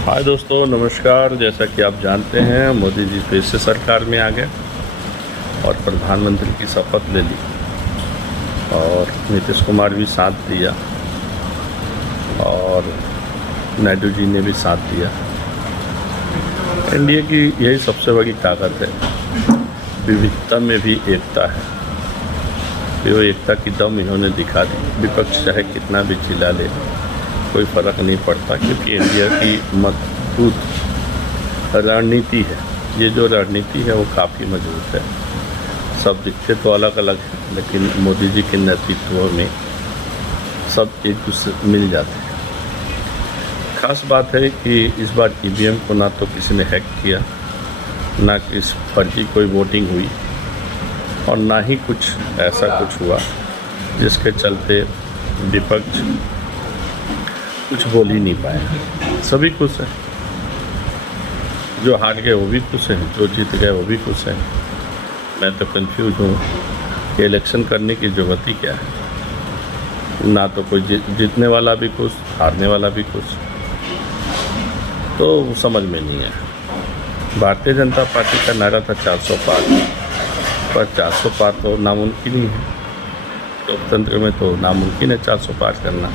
हाय दोस्तों, नमस्कार। जैसा कि आप जानते हैं, मोदी जी फिर से सरकार में आ गए और प्रधानमंत्री की शपथ ले ली और नीतीश कुमार भी साथ दिया और नायडू जी ने भी साथ दिया। एनडीए की यही सबसे बड़ी ताकत है, विविधता में भी एकता है। वो एकता की दम इन्होंने दिखा दी। विपक्ष चाहे कितना भी चिल्ला ले, कोई फ़र्क नहीं पड़ता, क्योंकि इंडिया की मजबूत रणनीति है। ये जो रणनीति है वो काफ़ी मजबूत है। सब दिखते तो अलग अलग हैं, लेकिन मोदी जी के नेतृत्व में सब एक दूसरे मिल जाते हैं। खास बात है कि इस बार ईवीएम को ना तो किसी ने हैक किया, ना कि फर्जी कोई वोटिंग हुई, और ना ही कुछ ऐसा कुछ हुआ जिसके चलते विपक्ष कुछ बोल ही नहीं पाए। सभी खुश हैं, जो हार गए वो भी खुश हैं, जो जीत गए वो भी खुश हैं। मैं तो कंफ्यूज हूँ कि इलेक्शन करने की ज़रूरत ही क्या है। ना तो कोई जीतने वाला भी खुश, हारने वाला भी खुश, तो समझ में नहीं है। भारतीय जनता पार्टी का नारा था 400 पार, पर 400 पार तो नामुमकिन ही है। लोकतंत्र में तो नामुमकिन है 400 पार करना,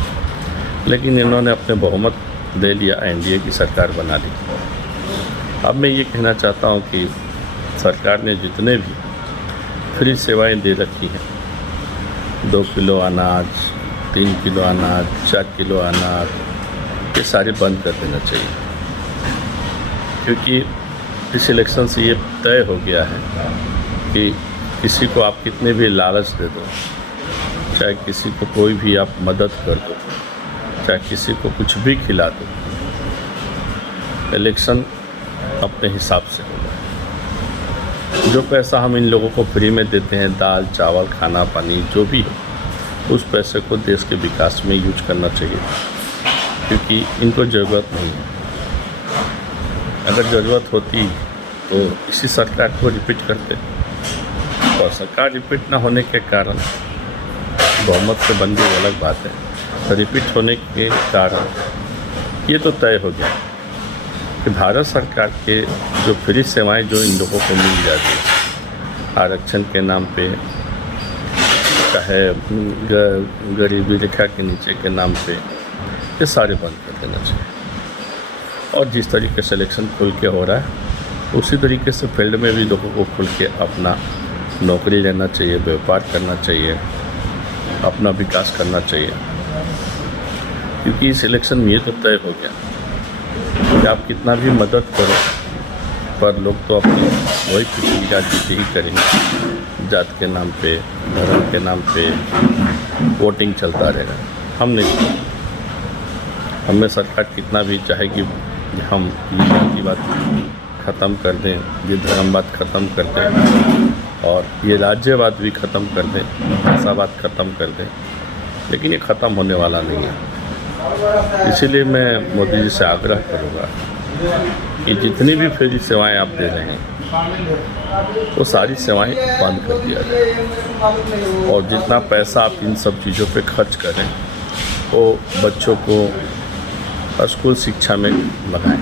लेकिन इन्होंने अपने बहुमत दे लिया, एनडीए की सरकार बना ली। अब मैं ये कहना चाहता हूँ कि सरकार ने जितने भी फ्री सेवाएं दे रखी हैं, 2 किलो अनाज, 3 किलो अनाज, 4 किलो अनाज, ये सारे बंद कर देना चाहिए। क्योंकि इस इलेक्शन से ये तय हो गया है कि किसी को आप कितने भी लालच दे दो, चाहे किसी को कोई भी आप मदद कर दो, चाहे किसी को कुछ भी खिला दो, इलेक्शन अपने हिसाब से होगा। जो पैसा हम इन लोगों को फ्री में देते हैं, दाल चावल खाना पानी जो भी हो, उस पैसे को देश के विकास में यूज करना चाहिए, क्योंकि इनको ज़रूरत नहीं है। अगर ज़रूरत होती तो इसी सरकार को रिपीट करते, और सरकार रिपीट ना होने के कारण बहुमत से बन गई अलग बात है। रिपीट होने के कारण ये तो तय हो गया कि भारत सरकार के जो फ्री सेवाएं जो इन लोगों को मिल जाती है आरक्षण के नाम पे, चाहे गरीबी रेखा के नीचे के नाम पे, ये सारे बंद कर देना चाहिए। और जिस तरीके से इलेक्शन खुल के हो रहा है, उसी तरीके से फील्ड में भी लोगों को खुल के अपना नौकरी लेना चाहिए, व्यापार करना चाहिए, अपना विकास करना चाहिए। क्योंकि इस इलेक्शन में ये तो तय हो गया कि आप कितना भी मदद करो, पर लोग तो अपनी वही पिछली राजनीति ही करेंगे। जात के नाम पे, धर्म के नाम पे वोटिंग चलता रहेगा। हम नहीं, हमें सरकार कितना भी चाहेगी हम ये जातिवाद ख़त्म कर दें, ये धर्मवाद ख़त्म कर दें, और ये राज्यवाद भी ख़त्म कर दें, भाषावाद ख़त्म कर दें, लेकिन ये ख़त्म होने वाला नहीं है। इसीलिए मैं मोदी जी से आग्रह करूँगा कि जितनी भी फ्री सेवाएं आप दे रहे हैं, वो सारी सेवाएं बंद कर दिया जाए, और जितना पैसा आप इन सब चीज़ों पे खर्च करें वो बच्चों को स्कूल शिक्षा में लगाएं।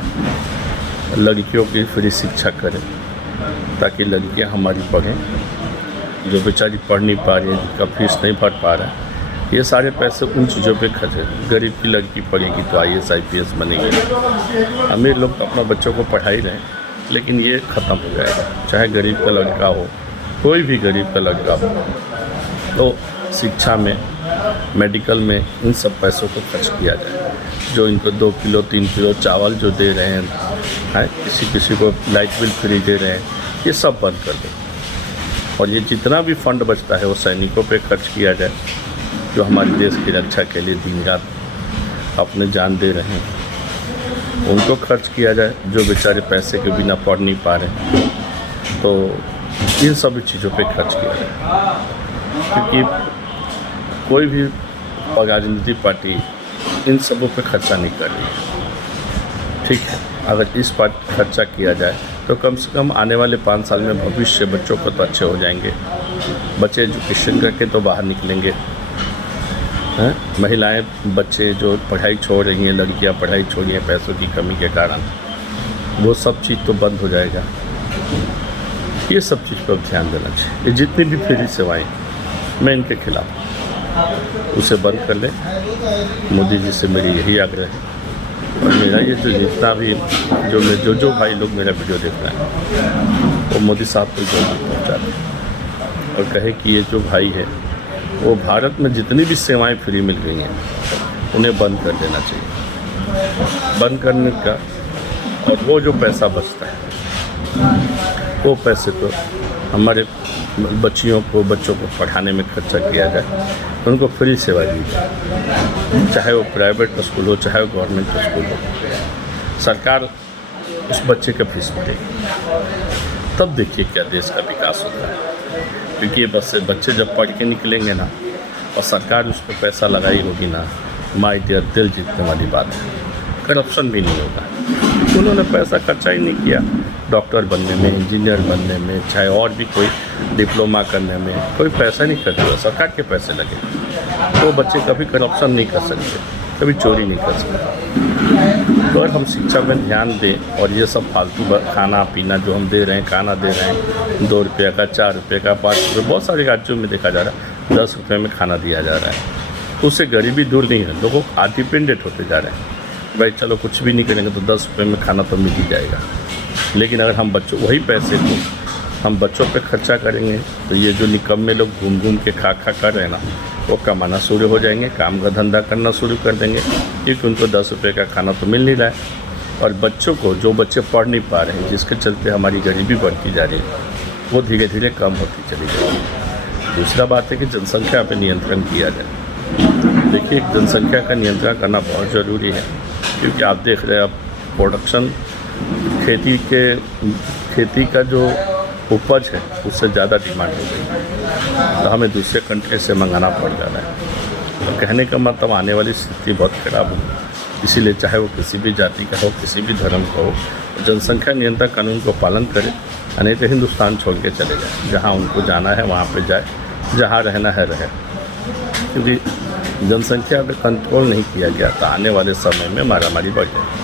लड़कियों की फ्री शिक्षा करें ताकि लड़कियां हमारी पढ़ें, जो बेचारी पढ़ नहीं पा रही है, जिनका फीस नहीं भर पा रहा है, ये सारे पैसे उन चीज़ों पे खर्चे। गरीब की लड़की पढ़ेगी तो IAS IPS बनेगी। अमीर लोग तो अपना बच्चों को पढ़ा ही रहे हैं, लेकिन ये ख़त्म हो जाएगा। चाहे गरीब का लड़का हो, कोई भी गरीब का लड़का हो, तो शिक्षा में, मेडिकल में इन सब पैसों को खर्च किया जाए। जो इनको 2 किलो 3 किलो चावल जो दे रहे हैं, किसी को लाइट बिल फ्री दे रहे हैं, ये सब बंद कर दें। और ये जितना भी फंड बचता है वो सैनिकों पे खर्च किया जाए, जो हमारे देश की रक्षा के लिए दिन रात अपने जान दे रहे हैं, उनको खर्च किया जाए। जो बेचारे पैसे के बिना पढ़ नहीं पा रहे, तो इन सभी चीज़ों पे खर्च किया जाए। क्योंकि कोई भी राजनीतिक पार्टी इन सबों पे खर्चा नहीं कर रही है। ठीक है, अगर इस पर खर्चा किया जाए तो कम से कम आने वाले 5 साल में भविष्य बच्चों को तो अच्छे हो जाएंगे। बच्चे एजुकेशन करके तो बाहर निकलेंगे, महिलाएं, बच्चे जो पढ़ाई छोड़ रही हैं, लड़कियां पढ़ाई छोड़ रही हैं पैसों की कमी के कारण, वो सब चीज़ तो बंद हो जाएगा। ये सब चीज़ पर ध्यान देना चाहिए। ये जितनी भी फ्री सेवाएं, मैं इनके खिलाफ, उसे बंद कर लें। मोदी जी से मेरी यही आग्रह है। और मेरा ये जो जितना भी जो भाई लोग मेरा वीडियो देख रहे हैं, वो मोदी साहब को जल्दी पहुँचा दें और कहे कि ये जो भाई है, वो भारत में जितनी भी सेवाएं फ्री मिल रही हैं, उन्हें बंद कर देना चाहिए। बंद करने का, और वो जो पैसा बचता है, वो पैसे तो हमारे बच्चों को पढ़ाने में खर्चा किया जाए, उनको फ्री सेवा दी जाए, चाहे वो प्राइवेट स्कूल हो, चाहे वो गवर्नमेंट स्कूल हो। सरकार उस बच्चे का फीस भरेगी, तब देखिए क्या देश का विकास होता है। क्योंकि बच्चे जब पढ़ के निकलेंगे ना, और सरकार उस पर पैसा लगाई होगी ना, माय डियर, दिल जीतने वाली बात है। करप्शन भी नहीं होगा। उन्होंने पैसा खर्चा ही नहीं किया डॉक्टर बनने में, इंजीनियर बनने में, चाहे और भी कोई डिप्लोमा करने में, कोई पैसा नहीं खर्च हुआ, सरकार के पैसे लगे। तो बच्चे कभी करप्शन नहीं कर सकते, कभी चोरी नहीं कर सकते। तो अगर हम शिक्षा में ध्यान दें और ये सब फालतू खाना पीना जो हम दे रहे हैं, खाना दे रहे हैं 2 रुपये का, 4 रुपये का, 5 रुपये, बहुत सारे राज्यों में देखा जा रहा है 10 रुपये में खाना दिया जा रहा है। उससे गरीबी दूर नहीं है, लोगों डिपेंडेंट होते जा रहे हैं। भाई चलो कुछ भी नहीं करेंगे तो 10 रुपये में खाना तो मिल ही जाएगा। लेकिन अगर हम वही पैसे को हम बच्चों पे खर्चा करेंगे, तो ये जो निकम्मे लोग घूम घूम के खा कर रहे हैं ना, वो कमाना शुरू हो जाएंगे, काम का धंधा करना शुरू कर देंगे, क्योंकि उनको 10 रुपये का खाना तो मिल नहीं रहा है। और बच्चों को, जो बच्चे पढ़ नहीं पा रहे हैं, जिसके चलते हमारी गरीबी बढ़ती जा रही है, वो धीरे धीरे कम होती चली जाएगी। दूसरा बात है कि जनसंख्या पर नियंत्रण किया जाए। देखिए, जनसंख्या का नियंत्रण करना बहुत ज़रूरी है, क्योंकि आप देख रहे हैं अब प्रोडक्शन, खेती का जो उपज है, उससे ज़्यादा डिमांड हो गई है, तो हमें दूसरे कंट्री से मंगाना पड़ जा रहा है। तो कहने का मतलब आने वाली स्थिति बहुत ख़राब होगी। इसीलिए चाहे वो किसी भी जाति का हो, किसी भी धर्म का हो, जनसंख्या नियंत्रण कानून को पालन करें, नहीं तो हिंदुस्तान छोड़ के चले जाए। जहाँ उनको जाना है वहाँ पे जाए, जहाँ रहना है रहे। क्योंकि जनसंख्या अगर कंट्रोल नहीं किया गया तो आने वाले समय में मारामारी बढ़ जाएगी।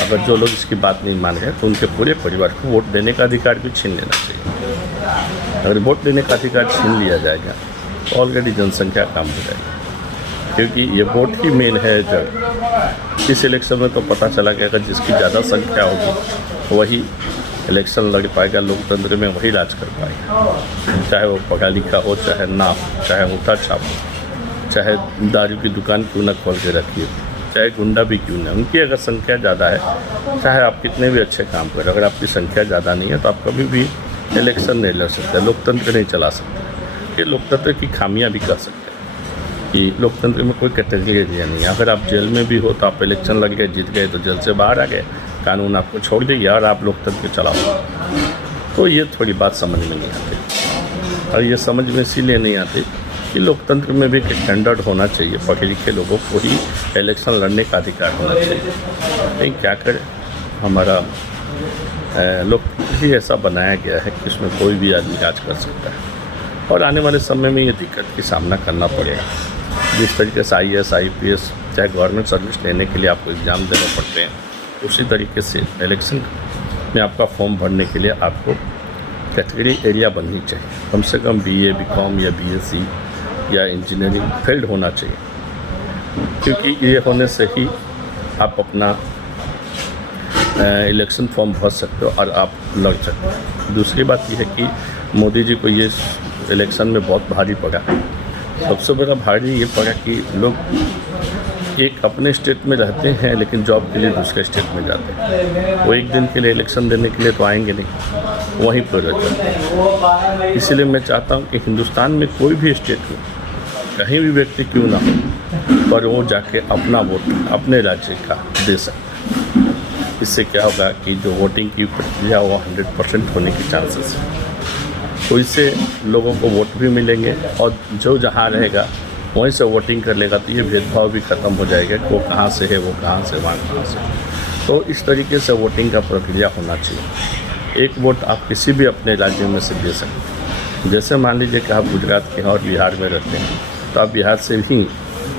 अगर जो लोग इसकी बात नहीं मान रहे तो उनके पूरे परिवार को वोट देने का अधिकार भी छीन लेना चाहिए। अगर वोट देने का अधिकार छीन लिया जाएगा तो ऑलरेडी जनसंख्या कम हो जाएगी, क्योंकि ये वोट ही मेन है। जब इस इलेक्शन में तो पता चला कि अगर जिसकी ज़्यादा संख्या होगी वही इलेक्शन लड़ पाएगा, लोकतंत्र में वही राज कर पाएगा। चाहे वो पढ़ा लिखा हो, चाहे ना हो, चाहे अंगूठा छाप हो, चाहे दारू की दुकान क्यों ना खोल के रखिए, चाहे गुंडा भी क्यों ना, उनकी अगर संख्या ज़्यादा है, चाहे आप कितने भी अच्छे काम करें, अगर आपकी संख्या ज़्यादा नहीं है तो आप कभी भी इलेक्शन नहीं लड़ सकते, लोकतंत्र नहीं चला सकते। ये लोकतंत्र की खामियां भी कर सकते हैं कि लोकतंत्र में कोई कैटेगरी एरिया नहीं है। अगर आप जेल में भी हो तो आप इलेक्शन लड़ गए, जीत गए, तो जेल से बाहर आ गए, कानून आपको छोड़ दिया और आप लोकतंत्र चलाओ। तो ये थोड़ी बात समझ में नहीं आती, और ये समझ में इसीलिए नहीं आती कि लोकतंत्र में भी एक स्टैंडर्ड होना चाहिए। पढ़े लिखे लोगों को ही इलेक्शन लड़ने का अधिकार होना चाहिए। नहीं, क्या करें, हमारा लोकतंत्र ही ऐसा बनाया गया है कि उसमें कोई भी आदमी राज कर सकता है, और आने वाले समय में ये दिक्कत की सामना करना पड़ेगा। जिस तरीके से IAS IPS चाहे गवर्नमेंट सर्विस लेने के लिए आपको एग्ज़ाम देने पड़ते हैं, उसी तरीके से इलेक्शन में आपका फॉर्म भरने के लिए आपको कैटेगरी एरिया बननी चाहिए। कम से कम BA BCom या BSc या इंजीनियरिंग फील्ड होना चाहिए, क्योंकि ये होने से ही आप अपना इलेक्शन फॉर्म भर सकते हो और आप लड़ सकते हो। दूसरी बात यह है कि मोदी जी को ये इलेक्शन में बहुत भारी पड़ा। सबसे बड़ा भारी ये पड़ा कि लोग एक अपने स्टेट में रहते हैं लेकिन जॉब के लिए दूसरे स्टेट में जाते हैं। वो एक दिन के लिए इलेक्शन देने के लिए तो आएंगे नहीं, वहीं पर रह जाते हैं। इसलिए मैं चाहता हूँ कि हिंदुस्तान में कोई भी स्टेट में कहीं भी व्यक्ति क्यों ना हो, पर वो जाके अपना वोट अपने राज्य का दे सकता है। इससे क्या होगा कि जो वोटिंग की प्रक्रिया वो 100% होने की चांसेस है। तो इससे लोगों को वोट भी मिलेंगे, और जो जहाँ रहेगा वहीं से वोटिंग कर लेगा, तो ये भेदभाव भी ख़त्म हो जाएगा कि वो कहाँ से है, वो कहाँ से, वहाँ कहाँ से। तो इस तरीके से वोटिंग का प्रक्रिया होना चाहिए। एक वोट आप किसी भी अपने राज्य में से दे सकते हैं। जैसे मान लीजिए कि आप गुजरात के हैं और बिहार में रहते हैं, तो आप बिहार से भी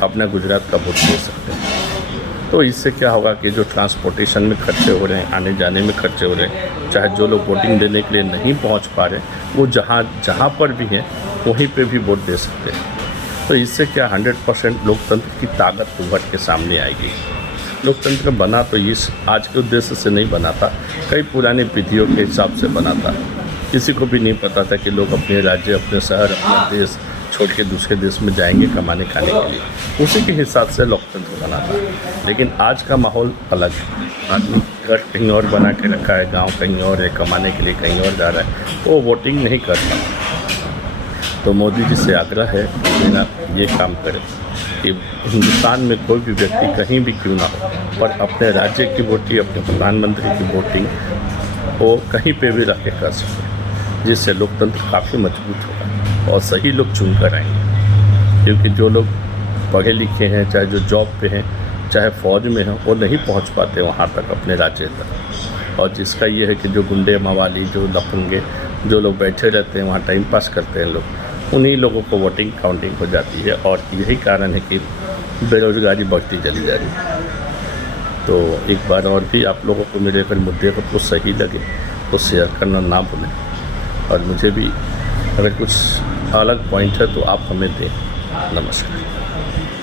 अपना गुजरात का वोट दे सकते हैं। तो इससे क्या होगा कि जो ट्रांसपोर्टेशन में खर्चे हो रहे हैं, आने जाने में खर्चे हो रहे हैं, चाहे जो लोग वोटिंग देने के लिए नहीं पहुंच पा रहे, वो जहां पर भी हैं वहीं पे भी वोट दे सकते हैं। तो इससे क्या 100% लोकतंत्र की ताकत उभर के सामने आएगी। लोकतंत्र बना तो इस आज के उद्देश्य से नहीं बना था, कई पुराने विधियों के हिसाब से बना था। किसी को भी नहीं पता था कि लोग अपने राज्य, अपने शहर, अपना देश छोड़ के दूसरे देश में जाएंगे कमाने खाने के लिए। उसी के हिसाब से लोकतंत्र बना था। लेकिन आज का माहौल अलग है। आदमी घर कहीं और बना के रखा है, गांव कहीं और है, कमाने के लिए कहीं और जा रहा है, वो वोटिंग नहीं करता। तो मोदी जी से आग्रह है कि ना ये काम करें कि हिंदुस्तान में कोई भी व्यक्ति कहीं भी क्यों ना हो, पर अपने राज्य की वोटिंग, अपने प्रधानमंत्री की वोटिंग वो कहीं पे भी रख के कर सके, जिससे लोकतंत्र काफ़ी मजबूत होगा और सही लोग चुन कर आएंगे। क्योंकि जो लोग पढ़े लिखे हैं, चाहे जो जॉब पे हैं, चाहे फ़ौज में हैं, वो नहीं पहुंच पाते वहां तक, अपने राज्य तक। और जिसका ये है कि जो गुंडे मवाली, जो लफंगे, जो लोग बैठे रहते हैं वहाँ टाइम पास करते हैं लोग, उन्हीं लोगों को वोटिंग काउंटिंग हो जाती है। और यही कारण है कि बेरोज़गारी बढ़ती चली जा रही है। तो एक बार और भी आप लोगों को मेरे अगर मुद्दे पर कुछ सही लगे तो शेयर करना ना भूलें। और मुझे भी अगर कुछ अलग पॉइंट है तो आप हमें दें। नमस्कार।